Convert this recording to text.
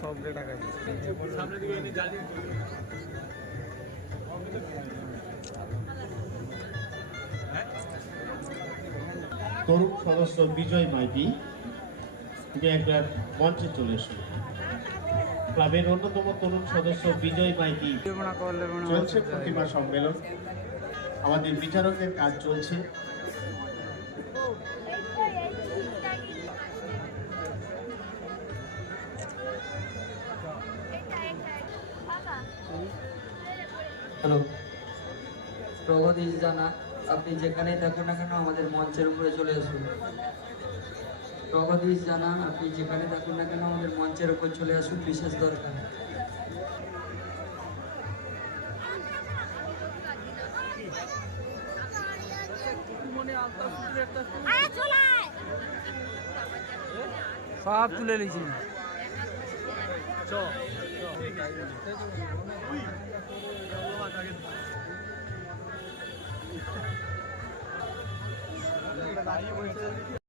সব টাকা তরুণ সদস্য বিজয় মাইতি তিনি একবার মঞ্চে চলে এসেছেন। ক্লাবের অন্যতম তরুণ সদস্য বিজয় মাইতি চলছে প্রতিভা সম্মেলন, আমাদের বিচারকের কাজ চলছে। হ্যালো, প্রগদীশ জানা, আপনি যেখানেই থাকুন না কেন আমাদের মঞ্চের উপরে চলে আসুন। প্রগদীশ জানা, আপনি যেখানে থাকুন না কেন আমাদের মঞ্চের উপর চলে আসুন, বিশেষ দরকার। সব তুলে নিয়েছি। দাঁড়িয়ে বসে